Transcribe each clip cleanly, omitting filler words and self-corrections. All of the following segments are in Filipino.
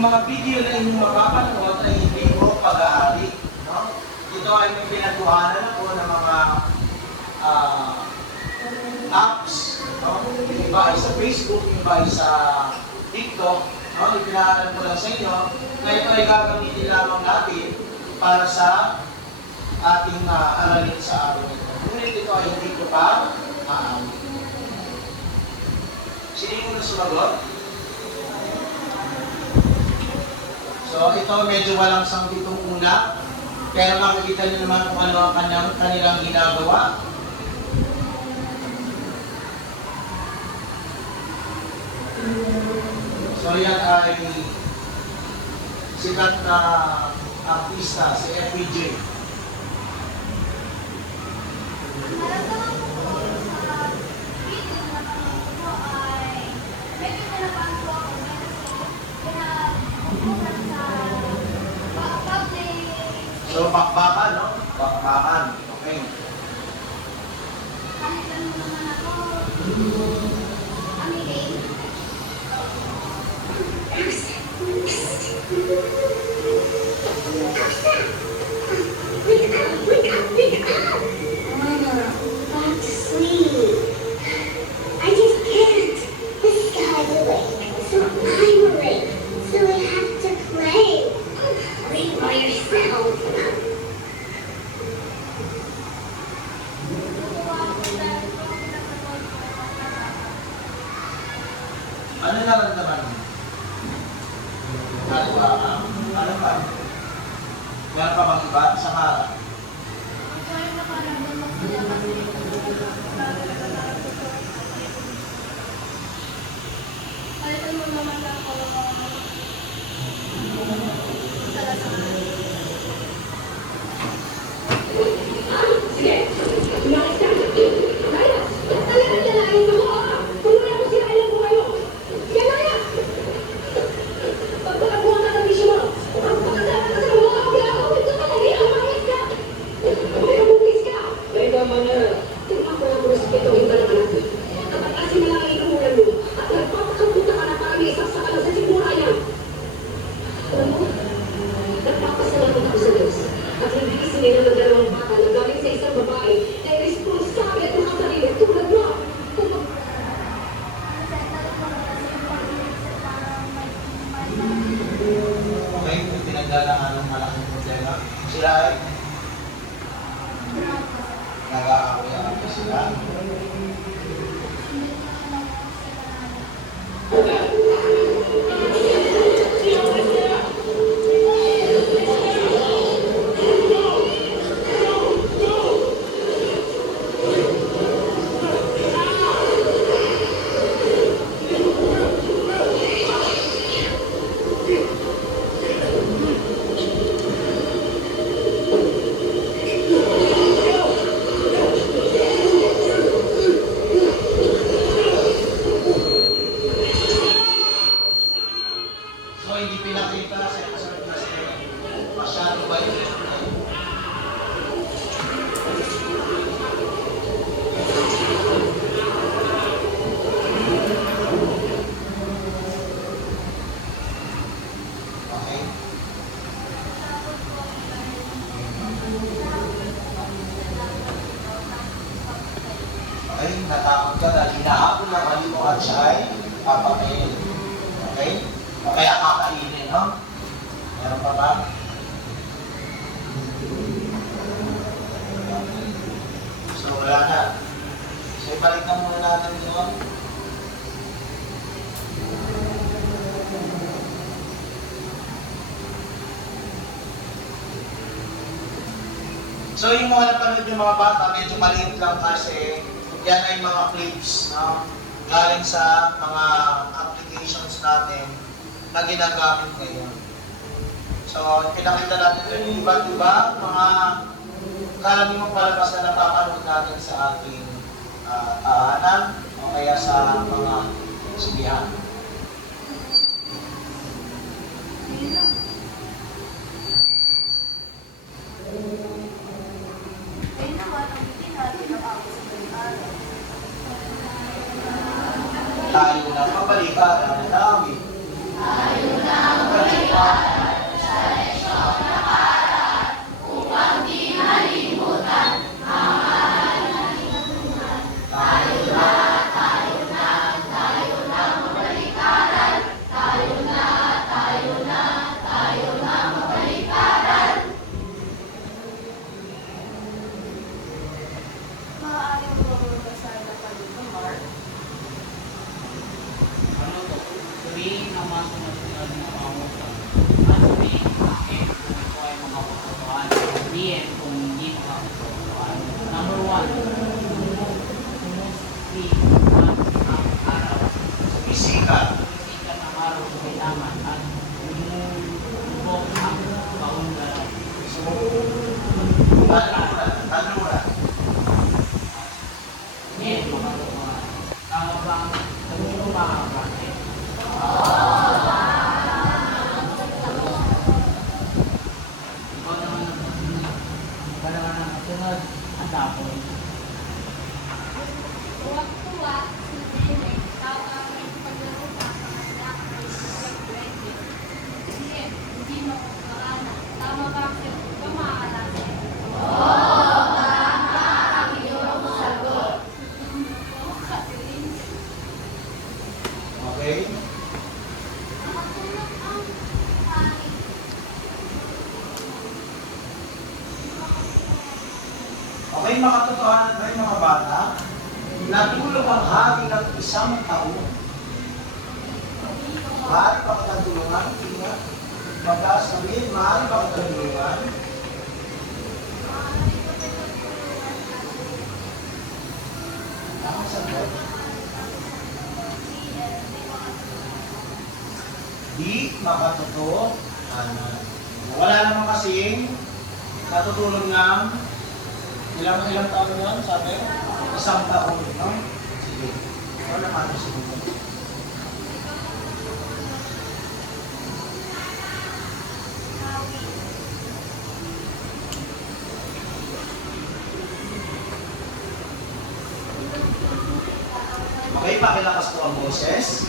Yung mga video na inyong mapapanood ay hindi ko pag-aari. No? Ito ay may pinagkuhanan ako ng mga apps. No? Yung iba ay sa Facebook, yung iba ay sa TikTok. No? Ipinaaral ko lang sa inyo na ito ay gagamitin lamang natin para sa ating aralin sa araw nito. Ngunit ito ay hindi ko pa maaari. Sino yung sumagot? So, ito medyo walang sang ditong una. Pero makikita nyo naman kung ano ang kanilang ginagawa. So, yan ay sikat na artista, si FPJ. So, bakbakan, no? Bakbakan. Okay. Back to sleep. I just can't. The sky's awake, so I'm awake. So I have to play. Play by yourself. Ano nararamdaman mo? Ano ba? Ano ba? Meron pa bang iba sa harap? Okay, kung pinagdalaan ng malaking problema, sila ay nag-aaway-aaway sila. So, hindi pinakita sa episode kasi masyado ba yun? Okay. Okay, natakot ka dahil hinahabol ng kanino at siya ay papakain. Okay? O kaya kakainin, no? Meron pa ba? So, wala na. So, ibalikan muna natin yun. So, yung mga napanood yung mga bata, medyo maliit lang kasi yan ay mga clips, no? Galing sa mga applications natin na ginagamit ngayon. So, pinakita natin yung iba't iba mga karaniwang palabas na napapanood natin sa ating tahanan o kaya sa mga sibihan. Tayo na mabalikan ang dami. Tayo na sabihin kung hindi makakapagpuan. Number one, sumuspi ang araw. Sumisikat. Sumikat ang araw sa kailangan at lumubog ang kaunlaran. Tanura. Ngayon, mga tumahan. Tama ba ang tanong mga bakit? Ikaw naman ang kasunod, ang dapoy. Tuwak-tuwa si Nene, tao ang may paglaro pa sa anak ng pwede. Hindi mo makakana. Tama ba ang pamaalala? Okay? Nakatulog ang pangit. Okay, makatotohanan ba yung mga bata? Natulog ang hari ng isang taon. Maaari pa kitang tulungan? Tingnan. Pagkasabihin, maaari pa kitang tulungan? Tama sagot. Di makatotohanan. Wala naman kasing natutulog ng ilang taon yun, sabi? Isang taon, no? Sige. Wala naman yung segundo. Okay, pakilakas po ang boses.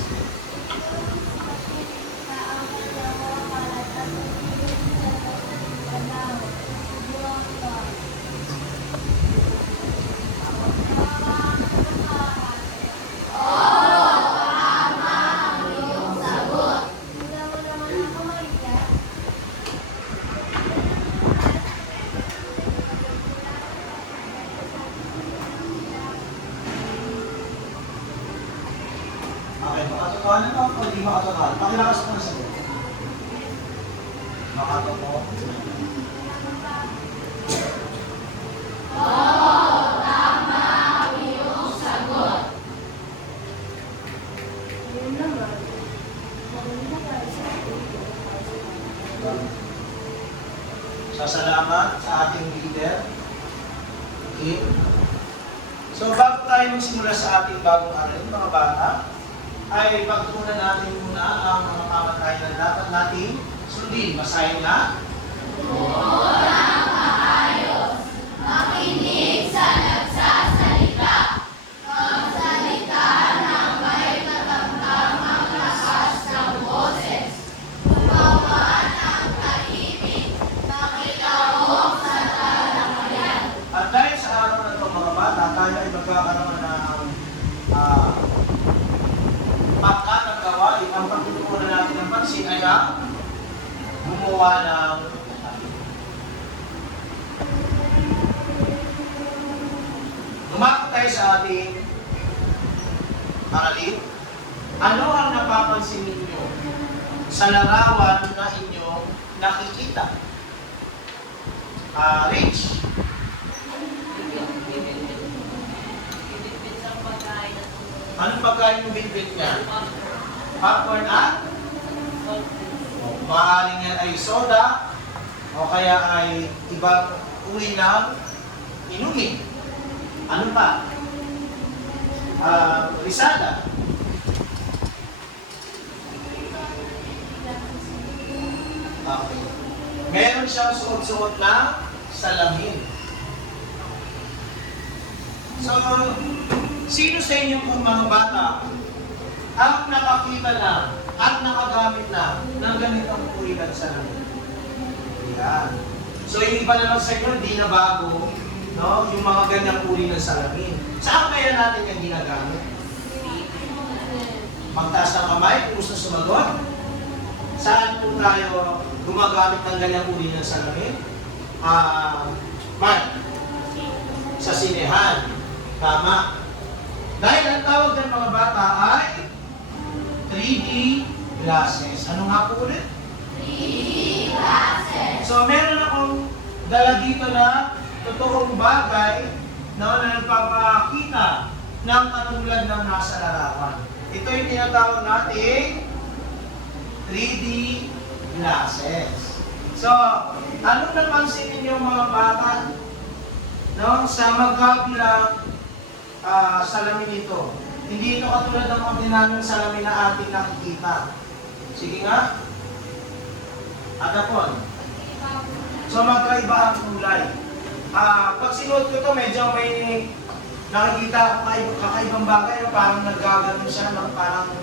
Okay, makatotohanan ba o hindi makatotohanan? Pakilakas po ang sagot. Makatotohanan. Ayun naman. Maganda tayo sa Sasalamat sa ating leader. Okay. So, bago tayo magsimula sa ating bagong aralin, mga bata, ay pagtutunan natin muna ang mga kamatayan na dapat natin sundin. Basahin na. At dahil sa araw na ito, mga bata, tayo ay magkakaroon ng pagkat ng gawain. Ang pagtutunan natin ng pansin ay ang gumawa ng Lumapit tayo sa ating aralin. Ano ang napapansin ninyo sa larawan na inyong nakikita? Rich? Anong pagkain yung bitbit niya? Popcorn at? Maaaring yan ay soda o kaya ay ibang uri ng inumin. Ano pa? Risada. Okay. Meron siyang suot-suot na salamin. So, sino sa inyo pong mga bata ang nakakita na at nakagamit na ng ganitong uri ng salamin? Yan. So, yung iba naman sa inyo, hindi na bago, no? Yung mga ganyang uri ng salamin. Saan kaya natin yung ginagamit? Magtaas ng kamay kung gusto sumagot. Saan po tayo gumagamit ng ganyang uri ng salamin? Mark, sa sinehan. Tama. Dahil ang tawag ng mga bata ay 3D glasses. Ano nga po ulit? 3D glasses. So, meron akong dala dito na totoong bagay na nagpapakita ng katulad ng nasa larawan. Ito yung tinatawag natin 3D glasses. So, ano napansin ninyo mga bata? No, sa magkabilang salamin ito. Hindi ito katulad ng ordinaryong salamin na ating nakikita. Sige nga. Adapon. So, magkaiba ang kulay. Pag sinuot ko ito, medyo may nakikita ako kakaibang bagay. Parang naggagano siya, no? Parang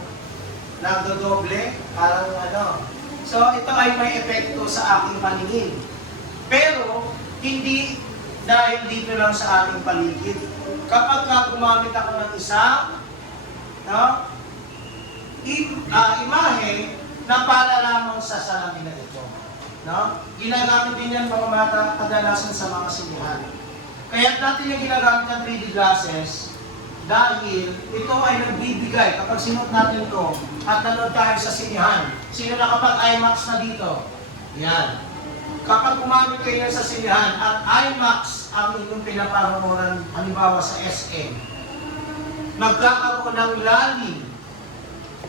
nagdodoble. Parang ano. So, ito ay may epekto sa aking paningin. Pero, hindi dahil dito lang sa ating paligid. Kapag gumamit ako ng isang imahe na para lamang sa salamin na ito. No? Ginagamit din yan mga bata kadalasan sa mga sinihan. Kaya natin yung ginagamit ng 3D glasses dahil ito ay nagbibigay kapag sinuot natin ito at nanood tayo sa sinihan. Sino nakapag-IMAX na dito? Yan. Kapag gumamit kayo sa sinihan at IMAX ang inyong pinaparoran, halimbawa sa SM, magkakaroon ng lalim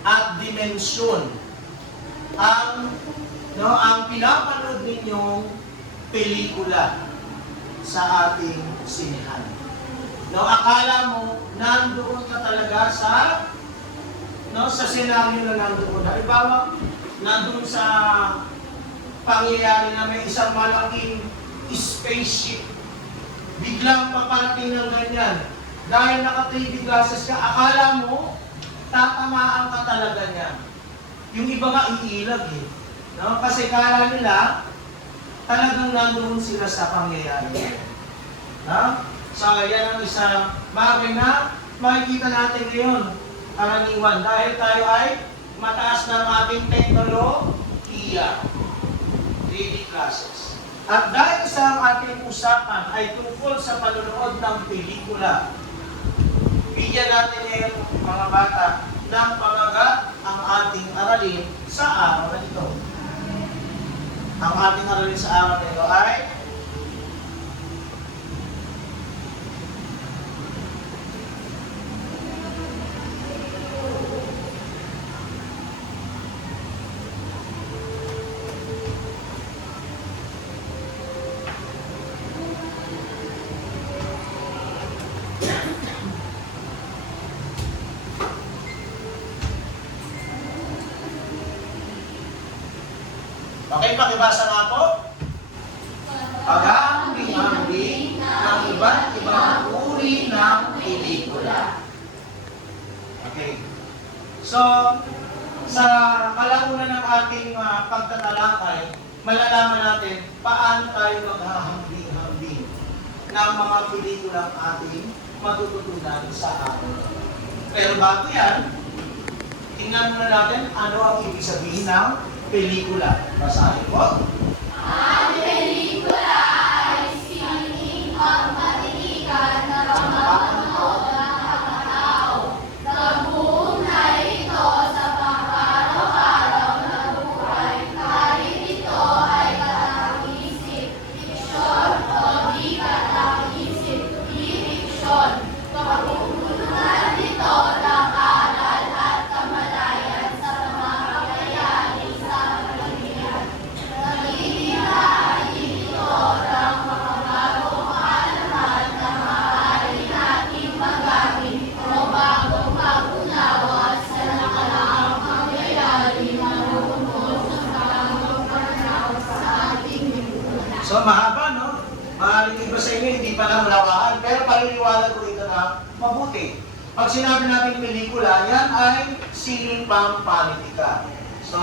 at dimensyon ang pinapanood ninyong pelikula sa ating sinihan. No, akala mo nandoon ka talaga sa senaryo na nandoon. Halimbawa, nandoon sa pangyayari na may isang malaking spaceship. Biglang paparating ng ganyan. Dahil naka-3D glasses ka, akala mo tatamaan ka talaga niya. Yung iba nga iilag eh. No? Kasi kala nila talagang nandoon sila sa pangyayari. No? So, yan ang isang bagay na makikita natin ngayon, karaniwan, dahil tayo ay mataas ng ating teknolohiya, 3D classes. At dahil sa ating usapan ay tungkol sa panonood ng pelikula, bigyan natin ngayon mga bata ng pamagat ang ating aralin sa araw na ito. Ang ating aralin sa araw na ito ay okay, pakibasa nga po. Pag-aambing-ambing ng iba't ibang uri ng pelikula. Okay. So, sa kalaunan ng ating pagtatalakay, malalaman natin paano tayo maghahambing-hambing ng mga pelikulang ating matututunan sa atin. Pero bago yan, tingnan muna natin ano ang ibig sabihin ng pelikula. Basahin po. Ang pelikula ay sining ang matitikan na pamanood ng mga tao. Nabuhay ito sa pang-araw-araw na buhay kahit ito ay katang-isip, fiksyon o di katang-isip, di fiksyon. Pagkukunan nito ng aral at kamalayan sa mga kakayanin sa kalimitan. Nagiging ito ng mga bagong kaalaman na maaari nating magamit o bagong pag-unawa sa nakaraang pangyayari na tungkol sa bagong pananaw sa ating lipunan. So mahaba, no? Maaaring iba sa inyo, hindi pa lang malawaan, pero paliliwanag ko ito na mabuti. Pag sinabi natin pelikula, yan ay sining pang-politika. So,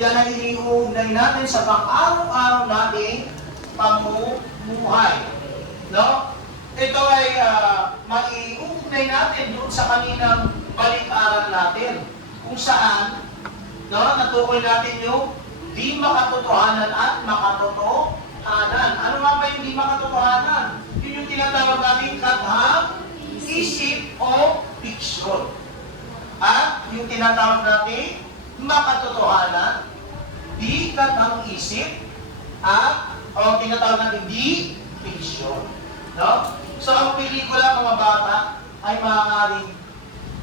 yan ang iniuugnay natin sa pang-araw-araw nating pamumuhay. No? Ito ay maiuugnay natin doon sa kaninang balik-aral natin. Kung saan, natukoy natin yung di makatotohanan at makatotohanan. Ano nga ba yung di makatotohanan? Yun yung tinatawag natin kathang-isip o fiksyon. At yung tinatawag natin makatotohanan, di kathang-isip at o tinatawag natin di fiction. No? So, ang pelikula, mga bata, ay maaaring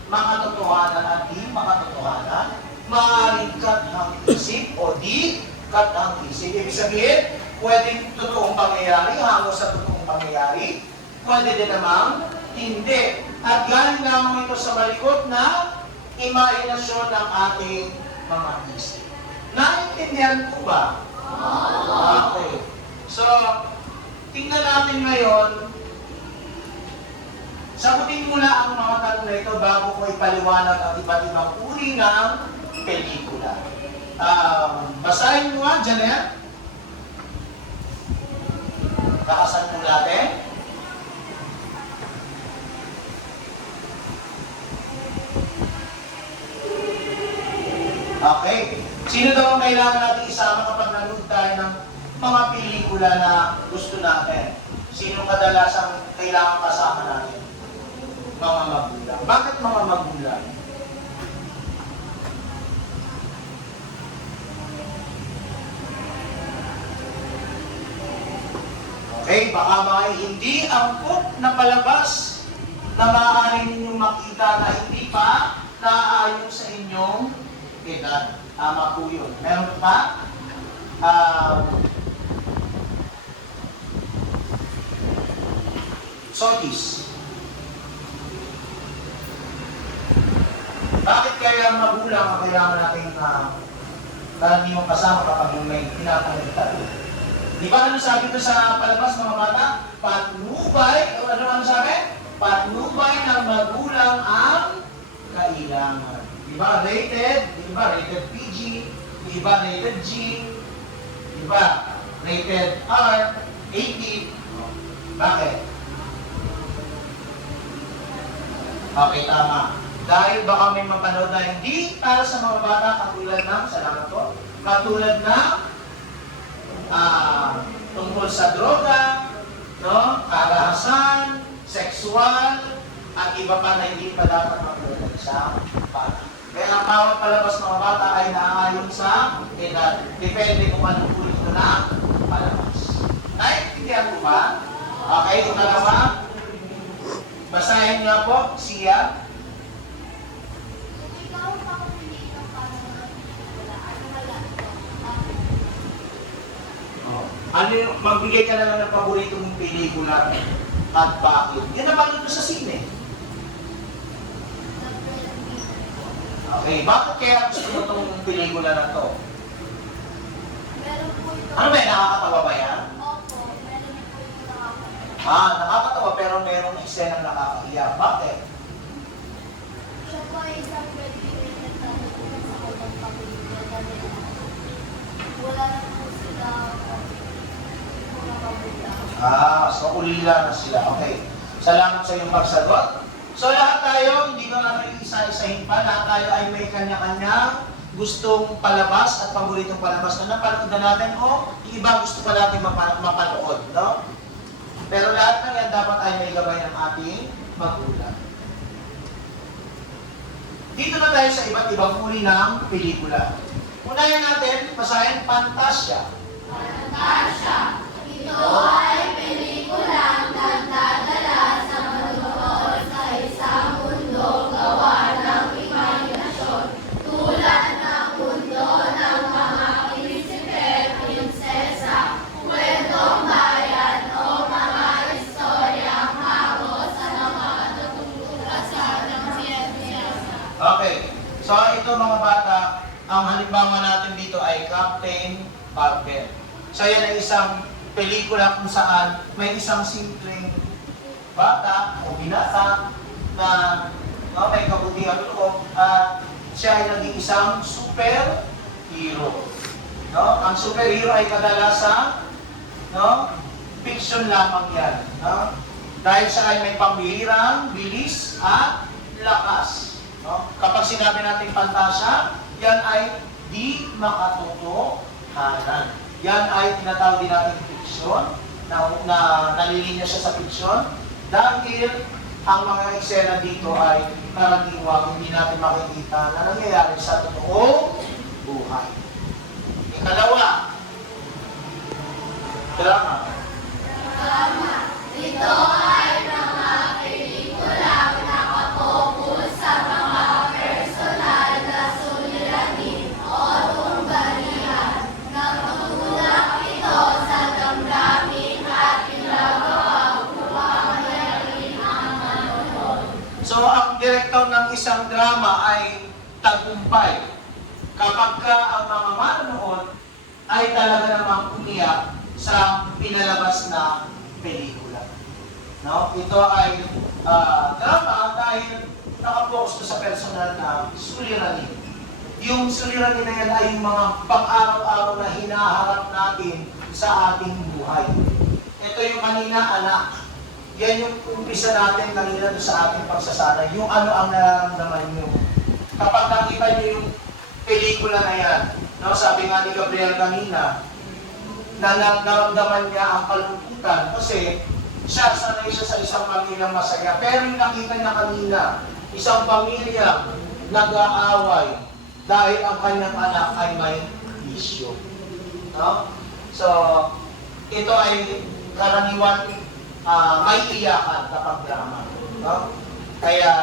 makatotohanan at di makatotohanan, maaaring kathang isip o di kathang isip. Ibig sabihin, pwedeng totoong pangyayari, hango sa totoong pangyayari, pwede din namang hindi. At galing lamang ito sa malikot na imahinasyon ng ating mga isip. Naintindihan po ba? Okay. So, tingnan natin ngayon, sagutin muna ang mga tanong na ito bago ko ipaliwanag ang iba't ibang uri ng pelikula. Basahin mo nga, Janet. Bakasan po natin. Okay. Sino daw ang kailangan natin isama kapag nanood tayo ng mga pelikula na gusto natin? Sino kadalasang kailangan kasama natin? Mga magulang. Bakit mga magulang? Okay, baka mga hindi angkop na palabas na maaari ninyong makita na hindi pa naaayon sa inyong edad. Tama po yun. Meron pa? Sotis. Bakit kaya ang magulang ang kailangan natin karaniwang kasama kapag may pinapalitan? Di ba ano sabi ito sa palabas, mga bata? Patnubay, ano sabi? Patnubay ng magulang ang kailangan. Di ba rated? Di ba rated PG? Di ba rated G? Di ba rated R? 18? Bakit? Okay, tama. Dahil baka may mapanood na hindi para sa mga bata katulad ng, salamat po, katulad ng tungkol sa droga, no? Karahasan, sexual, at iba pa na hindi pa dapat mapanood sa bata. Kaya ang bawat palabas mga bata ay naaayon sa edad. Depende kung anong uri ito na palabas. Naintindihan mo ba? Okay, ikalawa. Basahin nga po, siya. Ikaw ang makapili ng panonood pelikula. Ano kaya ito? Ano yung, magbigay ka na lang ng paborito mong pelikula at bakit? Yan naman ito sa sine. Okay, bakit kaya gusto mo itong pelikula na to? Meron po ito. Ano ba, nakakatawa ba yan? Opo, meron po ito nakakatawa. Nakakatawa pero merong eksenang nakakaiyak. Bakit? Siya po ay isang graduated na nagpunta sa unang pamilya dahil wala na po sila mga magulang. So ulila na sila. Okay. Salamat sa iyong pagsagot. So lahat tayo, hindi ko namin isa-isahin pa, lahat tayo ay may kanya-kanya gustong palabas at paboritong palabas na napanood na natin o yung iba gusto pa natin mapanood, no? Pero lahat ng yan dapat ay may gabay ng ating magulang. Dito na tayo sa iba't ibang uri ng pelikula. Unahin natin, basahin, Fantasia. Fantasia. Ito ay pelikulang nagdadala sa manonood sa isang mundo gawa ng imahinasyon tulad ng mundo ng mga prinsipe, prinsesa, kwentong bayan o mga istoryang hango sa mga natutulasan ng siyensya. Okay. So ito mga bata, ang halimbawa natin dito ay Captain Barber. So yan ay isang pelikula kung saan may isang simpleng bata o binata na may kabutihan loob at siya ay naging isang superhero. No? Ang superhero ay kadalasan fiction lamang yan. No? Dahil siya ay may pambihirang bilis at lakas. No? Kapag sinabi natin Fantasia, yan ay di makatotohanan. Yan ay tinatawag din natin fiction, na nalilinya siya sa fiction, dahil ang mga eksena dito ay karaniwang hindi natin makikita na nangyayari sa totoong buhay. Ikalawa, drama. Ito ay mga pelikulang nakapokus sa mga personal na suliranin o tunggalian. Nagtutulak ito sa damdamin at ginagawa upang mayarin ang manonood. So, ang direktor ng isang drama ay tagumpay. Kapag ka ang mga manonood ay talaga namang umiyak sa pinalabas na pelikula. No? Ito ay drama dahil nakapokus ko sa personal na suliranin. Yung suliranin na yan ay yung mga pang-araw-araw na hinaharap natin sa ating buhay. Ito yung kanina, anak. Yan yung umpisa natin kanina sa ating pagsasanay. Yung ano ang nararamdaman nyo. Kapag nakita nyo yung pelikula na yan, no, sabi nga ni Gabriel kanina, na naramdaman niya ang kalungkutan kasi sanay siya sa isang pamilyang masaya. Pero yung nakita niya kanina, isang pamilya nag-aaway dahil ang kanyang anak ay may bisyo. No? So, ito ay karaniwan may iyakan kapag drama. No? Kaya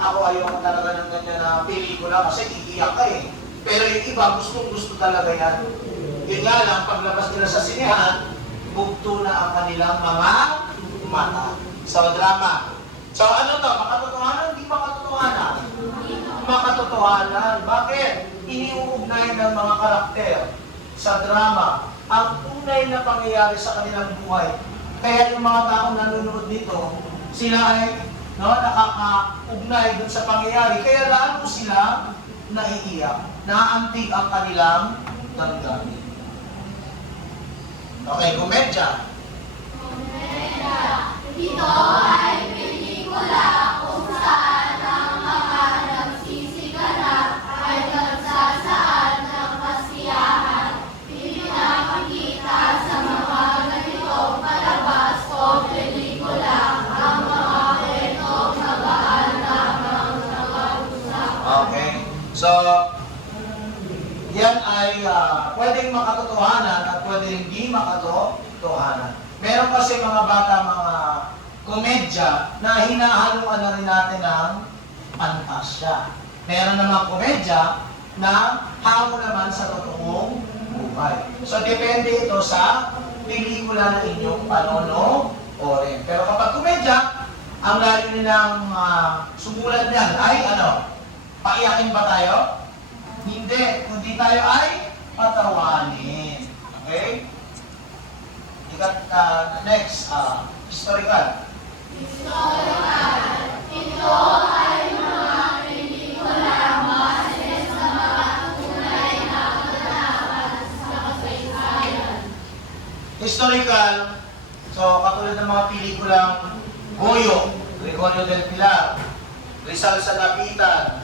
ako ayaw talaga ng ganyan na pelikula kasi iiyak ka eh. Pero yung iba, gusto talaga yan. Yun nga lang, paglabas nila sa sinehan, bugto na ang kanilang mga mata. So, drama. So, ano to? Makatotohanan? Hindi makatotohanan. Makatotohanan. Bakit? Iniuugnay ng mga karakter sa drama ang tunay na pangyayari sa kanilang buhay. Kaya yung mga taong nanonood dito, sila ay nakakaugnay dun sa pangyayari. Kaya lalo sila naiiyak. Naantig ang kanilang damdamin. Okay, komedya. Ito ay pelikula kung saan ang mga nagsisiganap ay nagsasaad ng kasiyahan. Pinapakita sa mga ganitong palabas o pelikula ang mga kwentong magaan lamang nag-uusap. Okay. So, yan ay pwedeng makatotohanan at pwedeng hindi makatotohanan. Meron kasi mga bata, mga komedya na hinahaluan na rin natin ng pantasya. Meron namang komedya na hango naman sa totoong buhay. So, depende ito sa pelikula na inyong panonoorin. Pero kapag komedya, ang layunin ng sumulat niyan ay paiyakin ba tayo? Hindi. Kundi tayo ay patawanin. Okay? Next, historical. Ito ay mga pelikula base sa mga tunay na kaganapan sa kasaysayan. Historical, so katulad ng mga pelikulang Goyo, Gregorio del Pilar, Rizal Sanapitan,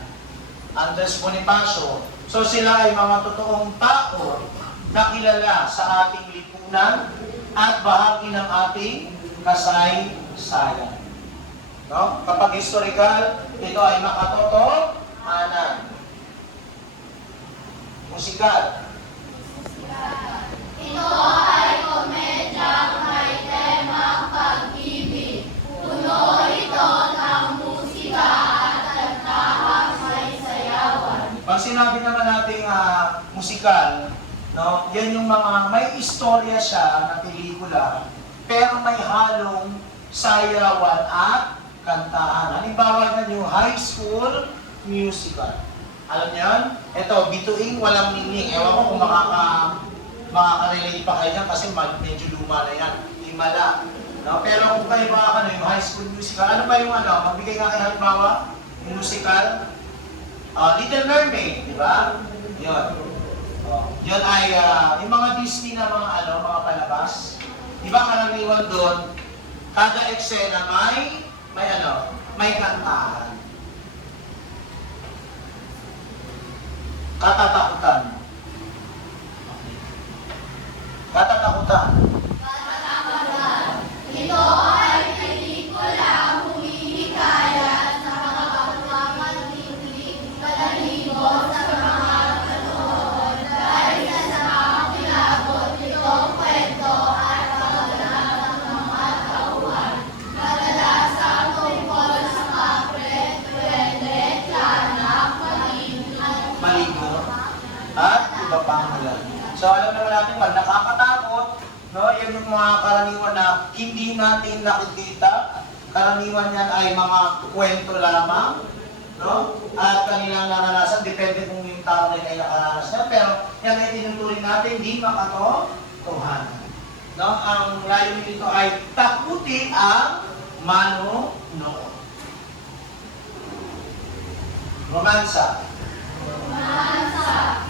Andres Bonifacio. So sila ay mga totoong tao na kilala sa ating lipunan at bahagi ng ating kasaysayan. No? Kapag historical, ito ay makatotohanan. Musikal. Ito ay komedyang may temang pag-ibig. Puno ito ng musika at kantahang may sayawan. Pag sinabi naman nating musikal, no, yan yung mga may istorya siya na pelikula, pero may halong sayawan at kantahan. Halimbawa na yung High School Musical. Alam niyo yan? Ito, bituing walang meaning. Ewan ko kung makaka-relate pa kayo dyan kasi medyo luma na yan. Himala. No? Pero kung kayo ba yung High School Musical, ano ba yung magbigay nga kayo halimbawa? Yung musical? Little Mermaid, di ba? Yun. Yun ay yung mga Disney na mga palabas. Di ba karaniwan doon, kada eksena may kantahan. Katatakutan. Katatakutan. Ito ay pelikula humihikayat sa mga pagmamatiglig palalibo sa mga kanood dahil sa mga kilabot nitong kwento at So alam naman natin, pag nakakatakot, no, yan yung mga karaniwan na hindi natin nakikita. Karaniwan yan ay mga kwento lamang, no? At kanilang naranasan, depende kung yung tao na ay nakaranas na. Pero yan ay tinuturing natin, di makatotohanan. No? Ang layunin nito ay takuti ang manonood. Romansa.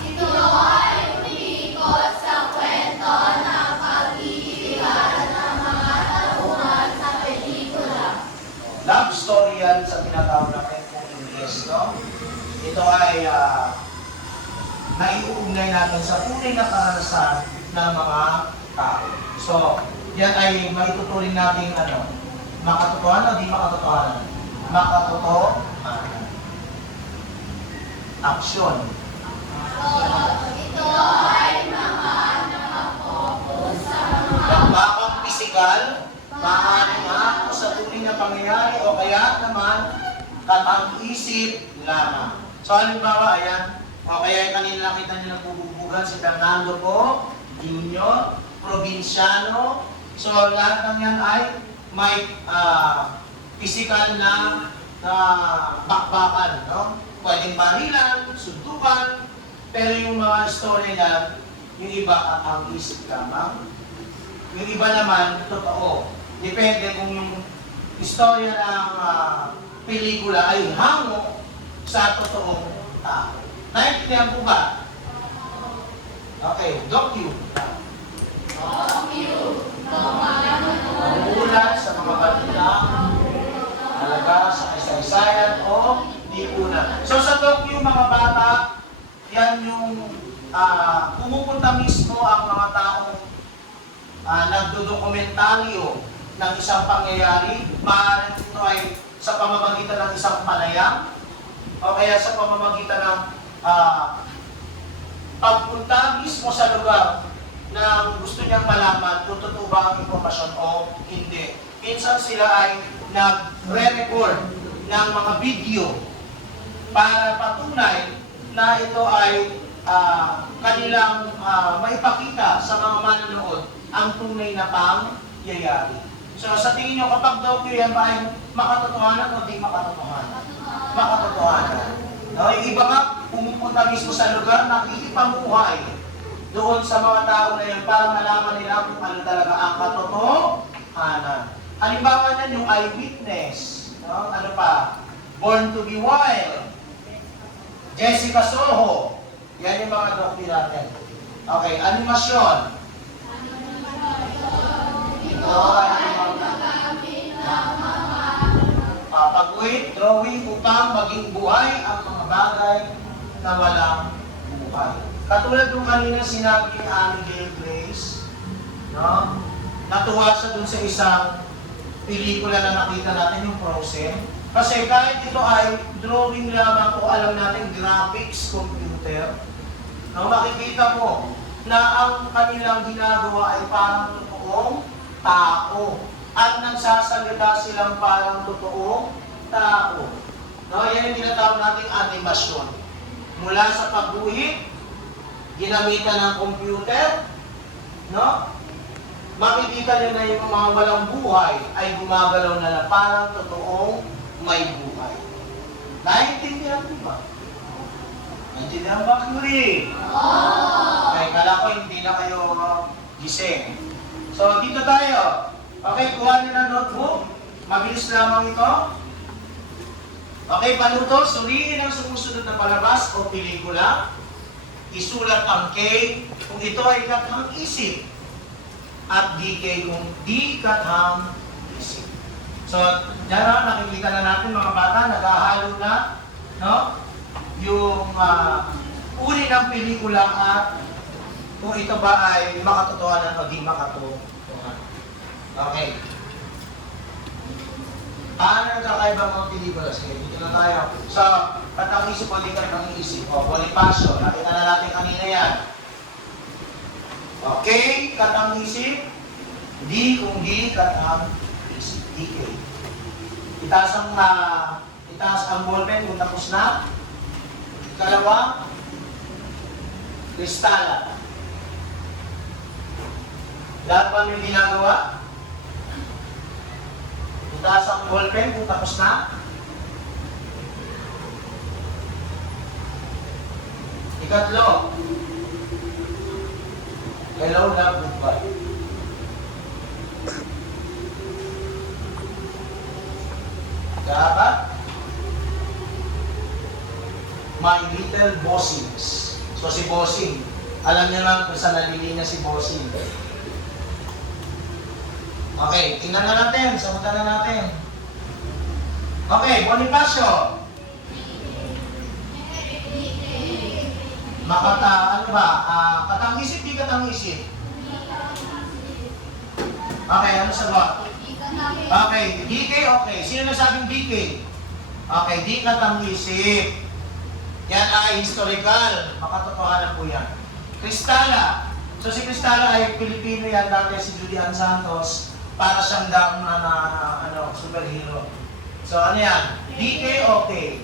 Ito ay umiikot sa kwento ng pag-iibigan ng mga tauhan sa pelikula. Love story yan sa tinatawag natin kung English, no? Ito ay naiuugnay natin sa tunay na karanasan ng mga tao. So, yan ay maituturing natin makatotohanan o di makatotohanan? Makatotohanan. Aksyon. Ito ay mga nakapokus sa mga Bakbakang pisikal, maaaring ako sa tunay na pangyayari o kaya naman katang-isip lamang. So halimbawa, ayan, o kaya kanina nakita niyo nagbubugan si Fernando po, Junior, probinsyano. So lahat ng yan ay may pisikal na bakbakan, no? Pwedeng barilan, suntukan, pero yung mga story niyan, yung iba ang isip lamang. Yung iba naman, totoo. Depende kung yung istorya ng pelikula ay hango sa totoong tao. Naintindihan po ba? Okay, docu. Umuulat sa mga balita, halaga sa kasaysayan o lipunan. So sa docu, mga bata, yan yung pumupunta mismo ang mga taong nagdodokumentaryo ng isang pangyayari. Maaaring ito ay sa pamamagitan ng isang panayam o kaya sa pamamagitan ng pagpunta mismo sa lugar na gusto niyang malaman kung totoo ba ang impormasyon o hindi. Minsan sila ay nagre-record ng mga video para patunay na ito ay kanilang maipakita sa mga manonood ang tunay na pangyayari. So sa tingin nyo, kapag docu yan ba ay makatotohanan o di makatotohanan? Makatotohanan. No, yung iba nga, pumupunta mismo sa lugar, nakikipamuhay doon sa mga tao na yan para malaman nila kung ano talaga ang katotohanan. Halimbawa niyan yung eyewitness. No? Ano pa? Born to be Wild. Jessica Soho. Yan yung mga docu natin. Okay, animasyon. Ito ay pag-uwit, drawing upang maging buhay ang mga bagay na walang buhay. Katulad nung kanina sinabi ni Abigail Grace, no? Natuwa siya dun sa isang pelikula na nakita natin, yung Frozen. Kasi kahit ito ay drawing lamang o alam natin graphics computer, no, makikita mo na ang kanilang ginagawa ay parang totoong tao. At nagsasalita silang parang totoong tao. No, yan yung tinatawag nating animasyon. Mula sa pagguhit, ginamitan ng computer, no? Makikita nyo na yung mga walang buhay ay gumagalaw na parang totoong may buhay. Naintindihan mo ba? Naintindihan ba, Curie? Okay, kala ko hindi na kayo gising. So, dito tayo. Okay, kuha niyo ng notebook. Mabilis lamang ito. Okay, panuto, suriin ang sumusunod na palabas o pelikula. Isulat ang K kung ito ay kathang isip at DK kung di kathang isip. So, dyan nakikita na natin mga bata, naghahalo na, no? Yung uri ng pelikula at kung ito ba ay makatotohanan o di makatotohanan. Okay. Paano nagkakaiba mga pelikula? Sige, dito na tayo. So, katang isip o di katang isip. O, Bonifacio. Nakita na natin kanina yan. Okay, katang isip. Di kung di katang isip. DK. Itaas ang ballpen kung tapos na. Ikalawa, Kristala. Lahat ba may ginagawa? Itaas ang ballpen kung tapos na. Ikatlo. Hello, love, goodbye. Dapat My Little Bossings. So si Bossing, alam niyo lang kung saan nalilinya si Bossing. Okay, tingnan na natin, sagutan na natin. Okay, Bonifacio. Ano ba? Katang-isip, di katang-isip? Okay, ano sagot? Okay, DK, okay. Sino nasabing DK? Okay, di katang-isip. Yan ay historical. Makatotohanan po yan. Kristala. So si Kristala ay Pilipino yan. Dati si Julian Santos. Para siyang daong superhero. So ano yan? DK, okay.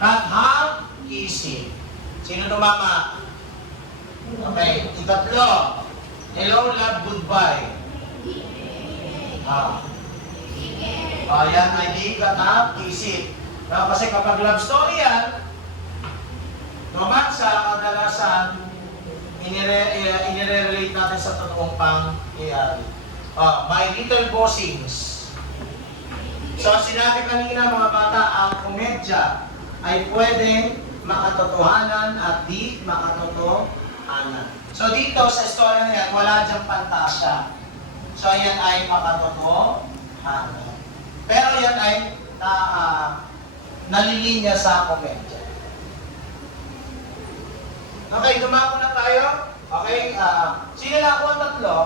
Katang-isip. Sino tumama? Okay, ikatlo. Hello, love, goodbye. Yan ay di katang-isip. Kasi kapag love story yan, naman sa kadalasan, inire-relate natin sa totoong pangyayari. My Little Bossings. So, sinabi kanina mga bata, ang komedya ay pwedeng makatotohanan at di makatotohanan. So, dito sa istorya na yan, wala diyang pantasya. So, yan ay makatotohanan. Pero yan ay nalilinya sa komedya. Okay, dumako na tayo. Okay, sino na ako ang tatlo?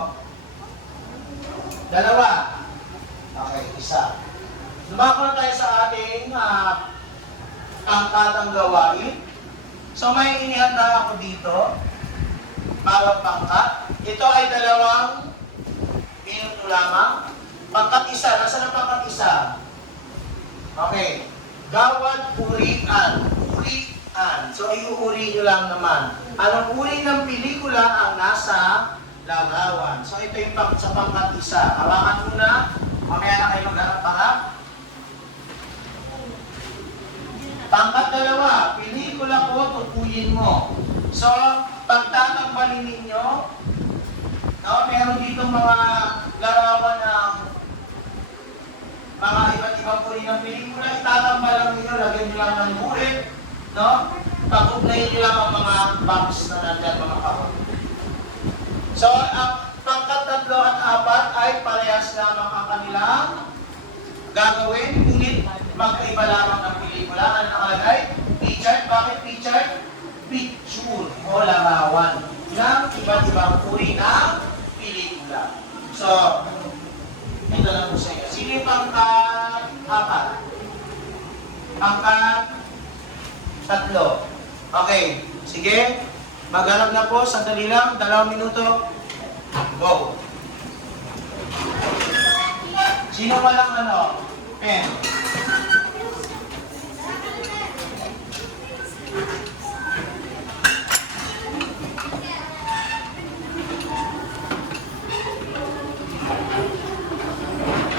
Dalawa. Okay, isa. Dumako na tayo sa ating pangkatang gawain. So may inihanda ako dito. Bawat pangkat. Ito ay 2 minuto lamang. Pangkat isa. Nasaan ang pangkat isa? Okay. Gawad urian. Urian. So, iuuri nyo lang naman. Ang uri ng pelikula ang nasa larawan. So, ito yung sa pangkat isa. Hawakan muna. Mamaya na kayo magharap-harap. Pangkat 2. Pelikula ko, tutuyin mo. So, pagtatangbalin ninyo, meron dito mga larawan ng mga iba't ibang uri ng pelikula, itatambal lang ninyo, lagyan nyo lang ng guhit, no? Pag-ugnayin nyo lang ang mga box na nandyan, mga kahon. So, ang pangkat 3 at 4 ay parehas lamang ang kanilang gagawin, ngunit magkaiba lamang ng pelikula. Ano nakalagay? Featured. Bakit featured? Picture o larawan ng iba't ibang uri ng pelikula. So, ito lang po sa iyo. Sino yung pangkat 4? Pangkat 3. Okay. Sige. Maghanap na po. Sandali lang. 2 minuto. Go. Sino walang pen?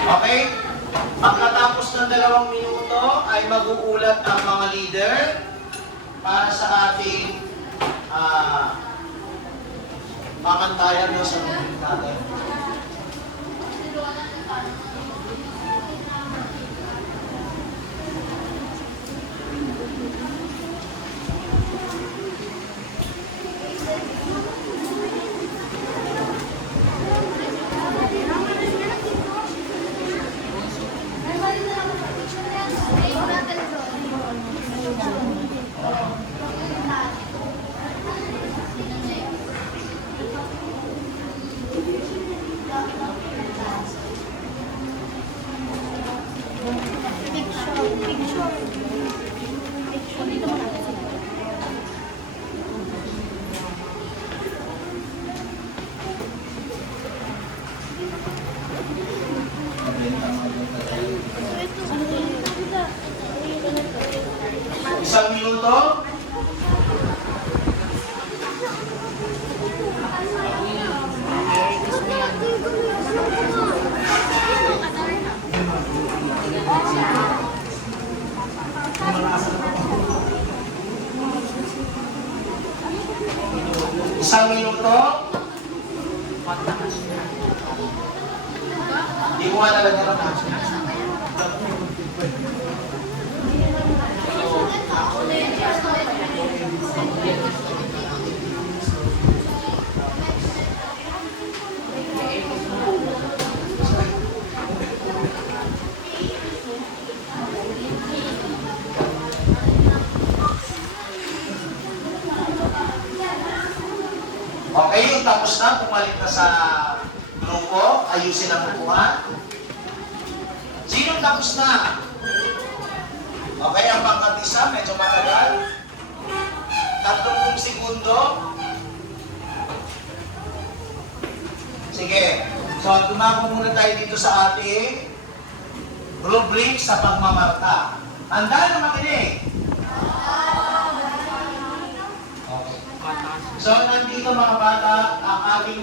Okay? Pagkatapos ng 2 minuto ay mag-uulat ang mga leader para sa ating pamantayan sa meeting natin. Isang minuto. Kuha na lang naman natin. Okay, yung tapos na, pumalit na sa grupo, ayusin ang upuan. Sino tapos na? Okay, ang pangkat-isa, medyo matagal. 30 segundo. Sige. So, tumako muna tayo dito sa ating rubric sa pagmamarka. Handa na makinig. Okay. So, nandito mga bata, ang ating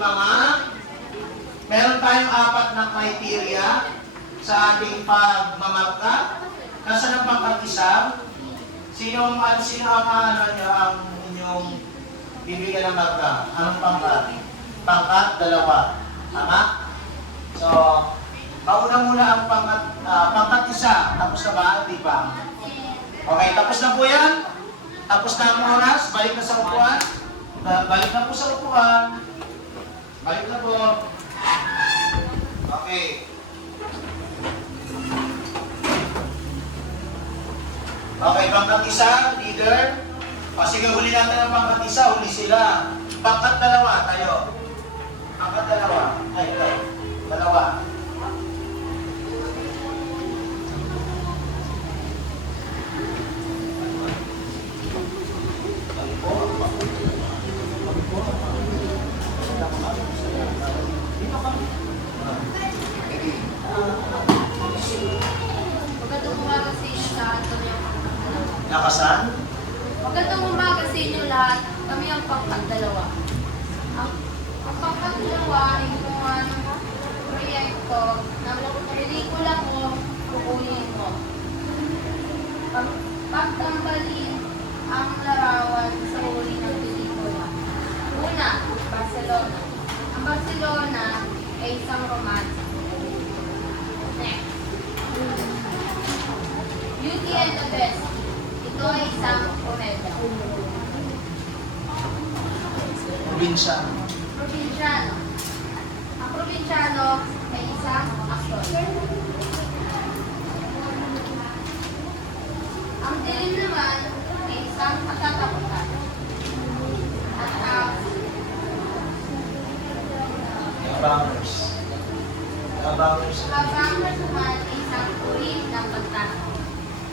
meron tayong 4 na criteria sa ating pagmamarka. Nasaan ang pangkat-isa? Sino ang ang inyong bibigyan ng marka? Anong pangkat? Pangkat 2. Tama? So, mauna muna ang pangkat 1. Tapos na ba? Di ba? Okay, tapos na po yan. Tapos na ang oras. Balik na sa upuan. Balik na po sa upuan. Balik na po. Okay. Okay, pangkat 1, leader. Sige, huli natin ang pangkat 1, huli sila. Pangkat 2, tayo. Pangkat 2. Ay, ito. 2. Magandang umaga sa inyo lahat. Kami ang pangkat-2. Nakasan? Magandang umaga sa inyo lahat. Kami ang pangkat-2. Ang pangkat-2 ay gumawa ng proyekto ng pelikula mo, kukunin mo. Pagtambalin ang larawan sa uri ng pelikula. Una, Barcelona. Ang Barcelona ay isang romansa. Next. Beauty and the Beast. Ito ay isang komedya. Probinsya. Probinsyano. Ang probinsyano ay isang aktor. Ang dilim naman ay isang katatakutan. At ang Abangers. Abangers. kabangers naman ay isang uri ng pagtatawa.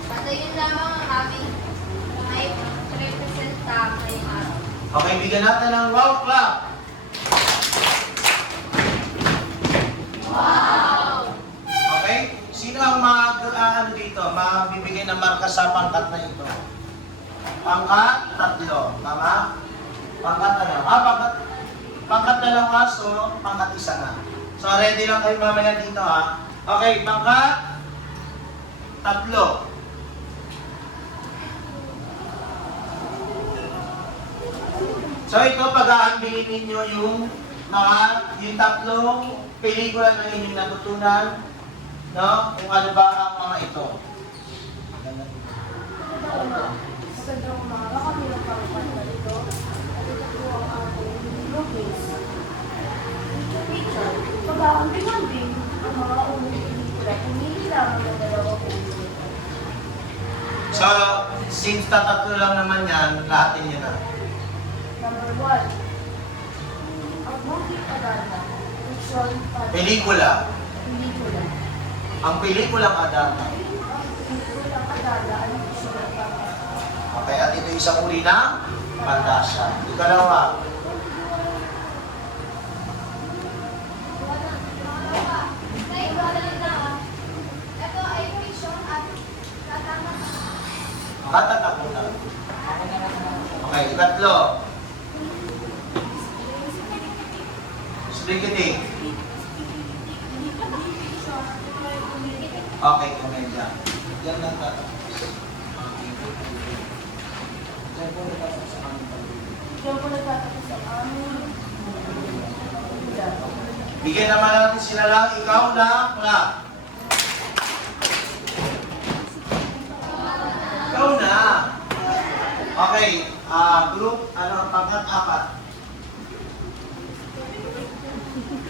Patayin lamang ang aming may representa ngayong araw. Okay, bigyan natin ng wow clap. Wow! Okay? Sino ang dito, magbibigay ng marka sa pangkat na ito? Pangkat 3. Tama? Pangkat pangkat 2, so pangkat 1 na. So ready lang kayo mamaya dito ha. Okay, pangkat 3. So ito, pag-aambilin ninyo yung 3 pelikula na inyong natutunan, no? Kung ano ba ang mga ito. Magandang umaga, kami ang pangkat ito. At ito po ang ating Brooklyn's. Teacher, pag-aambing-ambing ang mga unang pelikula, pumili lamang ng 2 pelikula. So, since tatatlo lang naman yan, lahatin nyo na. Number 1, ang movie Adana, Fiction Pelikula. Pelikula. Ang pelikulang Adana. Pelikula Adana, ang Fiction Okay, at ito isang uri ng pantasya. Ikalawa, Ito ay fiction at katama. katatakutan. Okay, ikatlo. Spaghetti. Okay, komedya. Yan lang tatapos. Yan po natapos sa aming pag-ibig. Diyan po nagtatapos ang aming pelikula. Bigyan naman natin sila lang, ikaw na, clap. Ikaw na. Okay, group, pangkat-apat.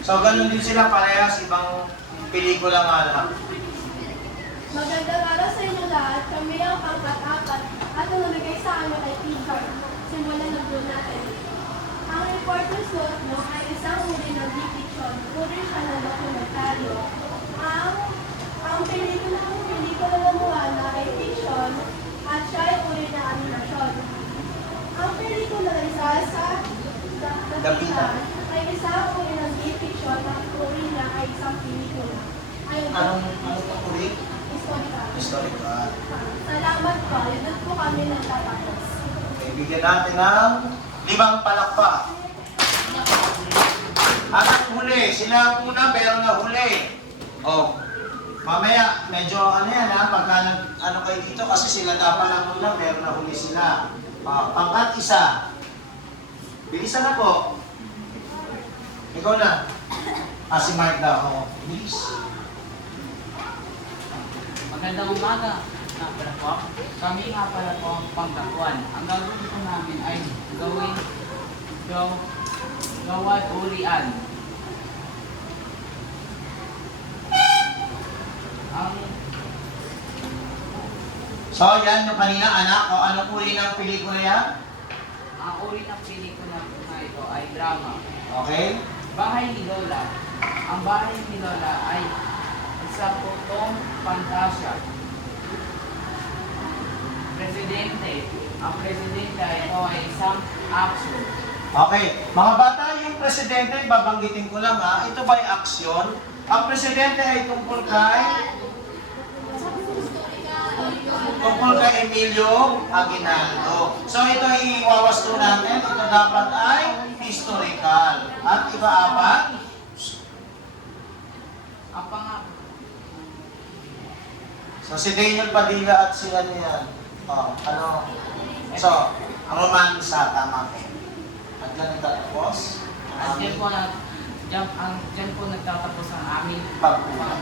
So, ganun din sila parehas, ibang pelikula nga lang. Magandang araw sa inyo lahat. Kami ang pangkat-apat at ang nabigay sa amin ay teacher. Simulan na po natin. Ang reporter's notebook ay isang uri ng fiction. Uri siya ng dokumentaryo. Ang pelikula ng Moana ay fiction at siya ay uri ng animasyon. Ang pelikula ng isa sa Dapitan ay isang uri ng fiction at uri niya ay isang pelikula. Anong uri? Historical. Salamat po. Doon po kami nagtatapos. Okay, bigyan natin ng 5 palakpak. At ang huli, sila ang una pero na huli. Oh, mamaya medyo yan pagka kayo dito kasi sila dapat lang una pero na huli sila. Pangkat isa. Bilisan na po. Ikaw na. Si Mark daw. Oh, bilis. Magandang umaga na pala po. Kami nga pala po ang pangkakuan. Ang gagawin po namin ay gawad urian. So, yan yung kanina anak. O anong uri ng pelikula yan? Ang uri ng pelikula na ito ay drama. Okay? Bahay ni Lola. Ang bahay ni Lola ay isa putong pantasya. Presidente. Ang presidente ito ay isang action. Okay. Mga bata, yung presidente, babanggitin ko lang ito ba ay aksyon? Ang presidente ay tungkol kay Emilio Aguinaldo. So ito ay iwawasto natin. Ito dapat ay historical. At iba-apat? Ang pangako. So si Daniel Padilla at si ano yan? So, ang romansa, tama po. At ganun tapos? At dyan po nagtatapos ang aming Pagpunan.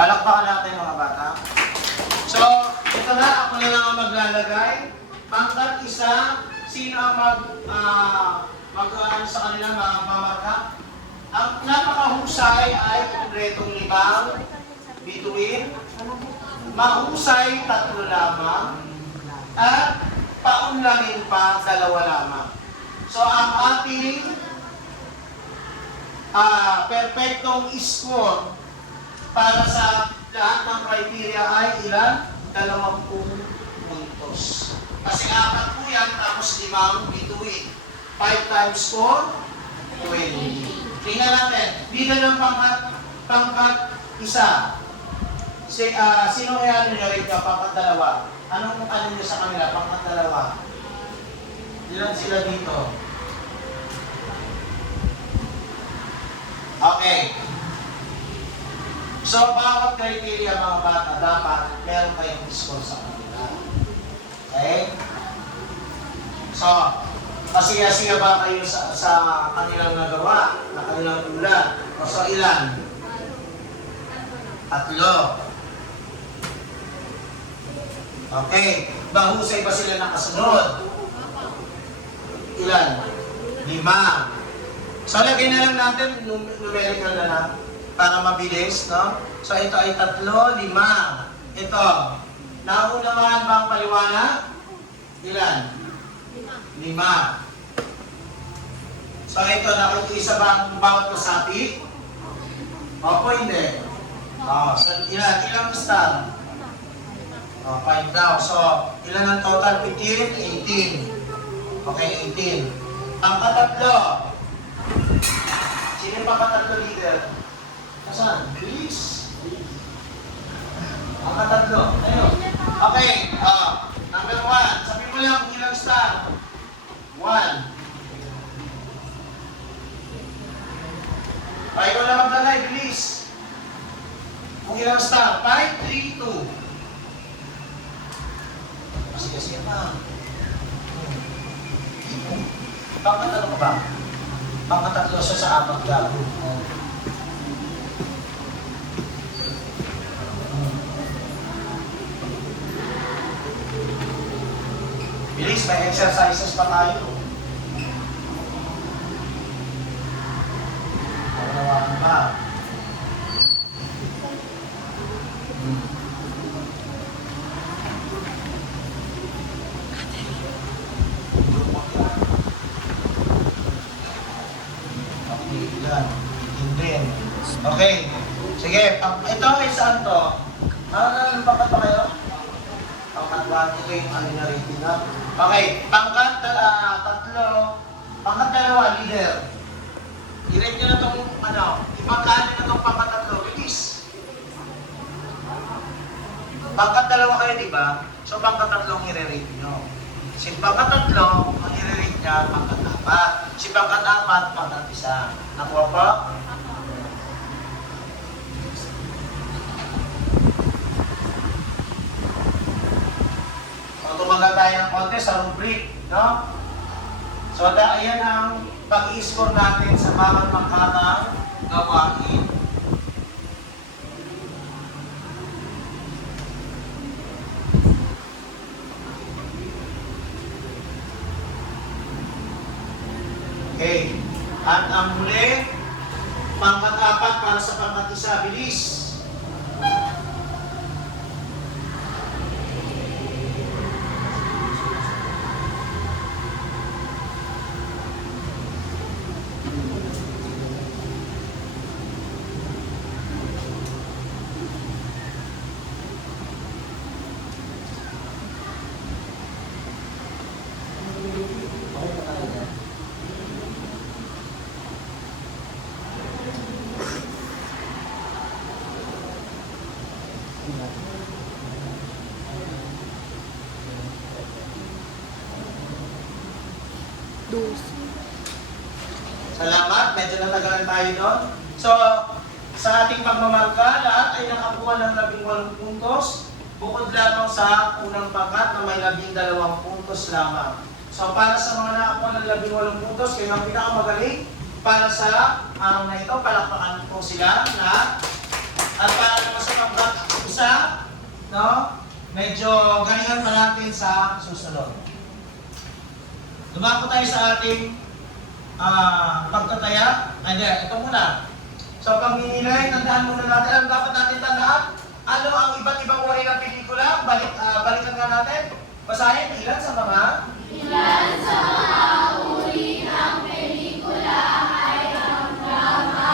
Palakpakan natin mga bata. So, ito na, ako na lang ang maglalagay. Pangkat isa, sino ang sa kanila mamarka? Ang napakahusay ay konkretong 5 bituin, mahusay 3 lamang, at paunlangin pa 2 lamang. So, ang ating perfectong score para sa lahat ng criteria ay ilan? 20 puntos. Kasi 4 po yan, tapos 5 bituin. 5 times 4, 20. Tingnan natin. Dito ng pangkat isa. Sino kaya nyo rin ka? Pangkat 2. Anong nyo sa kanila? Pangkat 2. Ilan sila dito? Okay. So, bawat criteria mga bata, dapat meron kayong score sa kanila. Okay? So, pasiya-siya ba kayo sa kanilang nagawa, na kanilang ulan? O so, ilan? 3. Okay. Mahusay ba sila nakasunod? Ilan? 5. So, lagay na lang natin, numerical na lang, para mabilis, no? So, ito ay 3, 5. Ito, nauunawaan ba ang paliwanag? Ilan? 5. So, ito, nakikisa ba ang bawat kasapi? Opo, hindi. So, ilang star? 5 daw. So, ilan ang total? 15? 18. Okay, 18. Ang katatlo. Sino yung pangkatatlo leader? Nasaan? Please. Ang katatlo. Ayun. Okay. Number 1. Sabi mo lang kung ilang star. 1. Ikaw na maglalay. Please. Kung ilang star. 5, 3, 2. Kasi pa. Pangkat ano ka ba? Pangkatatlo siya sa apat lang. Bilis, may exercises pa tayo. Pagawaan pa. Okay, yan. Hindi. Okay. Sige, ito ay saan to? Ano pangkat pa kayo? Pangkat 1, ito yung ano na rating na. Okay, pangkat tatlo. Pangkat dalawa, leader. I-rate nyo na itong ano, ipangkaan nyo na itong pangkat tatlo. Bilis. Pangkat dalawa kayo, di ba? So pangkat tatlong i-rate nyo. Si pangkat tatlo, ang i-rate niya, pangkat apat. Si pangkat apat, pangkat isa. Nakuha pa? So tumagal tayo ng konti sa rubric, no? So ayan ang pag-i-score natin sa bawat pangkatang gawain. Okay. At ang huli, pangkat-apat para sa pangkat-isa. Bilis. Salamat, medyo natagalan tayo doon. So, sa ating pagmamarka, lahat ay nakakuha ng 18 puntos, bukod lamang sa unang pangkat na may 12 puntos lamang. So, para sa mga nakakuha ng 18 puntos, kayo ang pinakamagaling para sa araw na ito, palakpakan po sila na at para naman sa pangkat isa, no? Medyo galingan pa natin sa susunod. Dumako tayo sa ating pagtataya. Hindi, ito muna. So, pag-minilay, tandaan muna natin. Ano dapat natin tandaan? Ano ang iba't ibang uri ng pelikula? Balikan nga natin. Basahin, ilan sa mga? Ilan sa mga uri ng pelikula ay ang drama,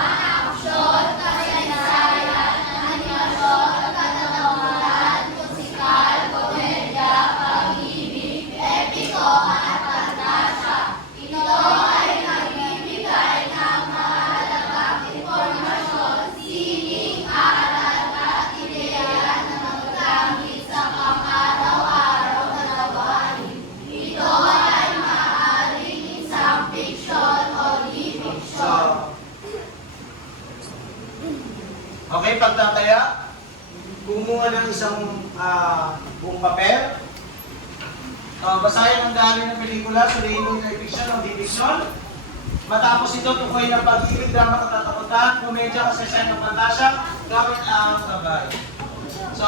aksyon, kasaysayan, animasyon, katatawanan, musikal, komedya, pag-ibig, epiko, at pantasya. Ito ay nagbibigay ng mahalagang impormasyon, sining, aral, at ideya na magagamit sa pang-araw-araw na gawain. Ito ay maaaring isang fiction o di-fiction. Okay, pagtataya, kumuha ng isang buong papel. Basahin ang dami ng pelikula, suriin mo yung fiction o di-fiction. Matapos ito, tukoy ng pag-ibig, drama, katatakutan, komedya, kasaysayan ng pantasya, gamit ang gabay. So,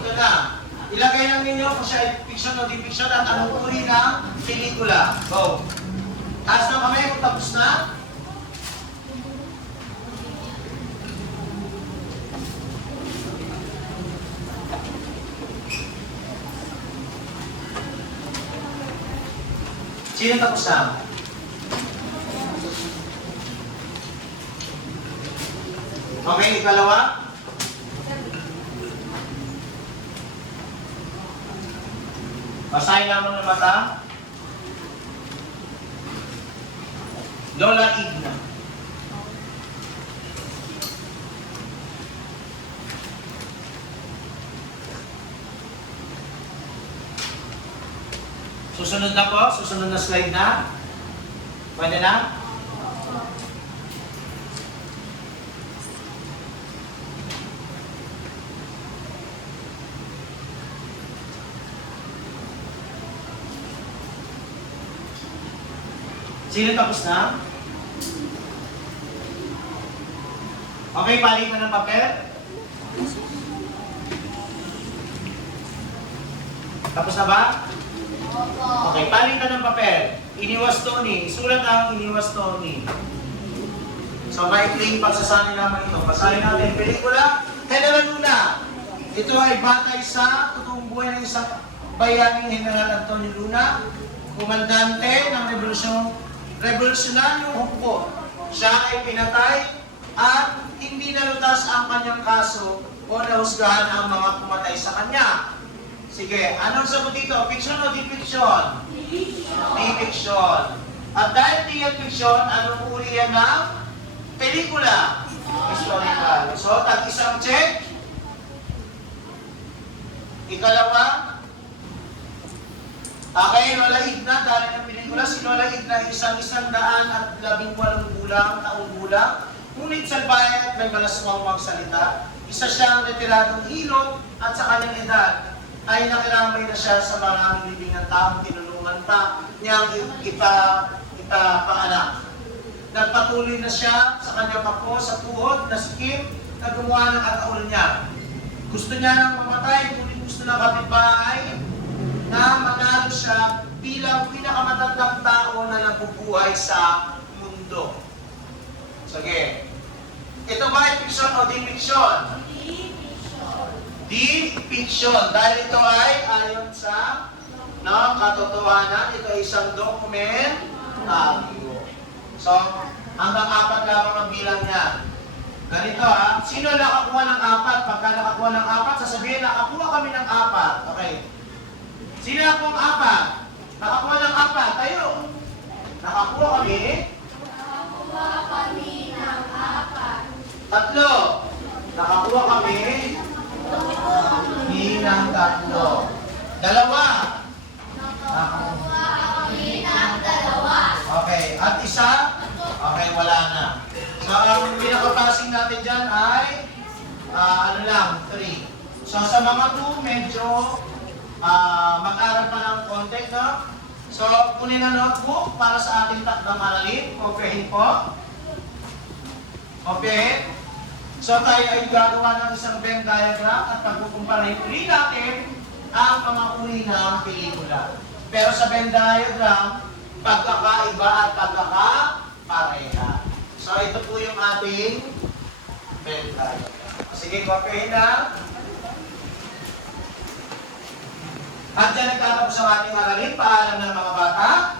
ito na. Ilagay lang ninyo kung siya ay fiction o di-fiction at anong uri ng pelikula. Go! Taas ng kamay kung tapos na. Sino tapos na? Okay, ikalawa. Basahin lamang ng mata. Lola Igna. Susunod na po, susunod na slide na. Pwede na? Sino tapos na? Okay, palitan ng papel. Tapos na ba? Okay, palitan ng papel. Iniwas Tony. Isulat ang iniwas Tony. So, maikling pagsasanay naman ito. Basahin natin. Pelikula, General Luna. Ito ay batay sa totoong buhay ng isang bayaning General Antonio Luna, komandante ng revolusyonaryong hukbo. Siya ay pinatay at hindi nalutas ang kanyang kaso o nahusgahan ang mga pumatay sa kanya. Sige, anong sagot dito? Fiction o di-fiction? Di-fiction. At dahil di yan fiction, anong uri yan ng pelikula? Historical. So, tag-isang check. Ikalawa, kay Lola Igna, dahil ng pelikula, si Lola Igna ay 118 taong gulang, ngunit salbahe at may malaswang magsalita. Isa siyang retiradong hilot at sa kanyang edad ay nakiramay na siya sa maraming libing ng taong tinulungan pa niyang ipaanak. Nagpatuloy na siya sa kanyang apo sa tuhod na si Kim na gumawa ng kataulan niya. Gusto niya nang mamatay, ngunit gusto ng kapitbahay na manalo siya bilang pinakamatandang tao na nabubuhay sa mundo. Sige. Ito ba ay fiction o di-fiction? Di-fiction. Dahil ito ay ayon sa katotohanan, ito ay isang dokumentaryo. So, hanggang 4 lamang ang bilang niya. Ganito sino nakakuha ng 4? Pagka nakakuha ng 4, sasabihin, nakakuha kami ng 4. Okay. Sino nakakuha ng 4? Nakakuha ng 4. Tayo. Nakakuha kami? Nakakuha kami ng 4. 3. Nakakuha kami? Hindi ng 3. 2. Nakakuha kami ng 2. Okay. At 1? Okay, wala na. So, ang pinaka-passing natin dyan ay 3. So, sa mga 2, medyo mag-aral pa ng konti, no? So, kunin ang notebook para sa ating takdang aralin. Kopyahin po. Kopyahin. So, tayo ay gagawa ng isang Venn diagram at pagkukumparahin uli natin ang mga uri ng pelikula. Pero sa Venn diagram, pagkakaiba at pagkakapareha. So, ito po yung ating Venn diagram. Sige, kopyahin na. At dyan nagtatapos ang ating aralin. Paalam ng mga bata.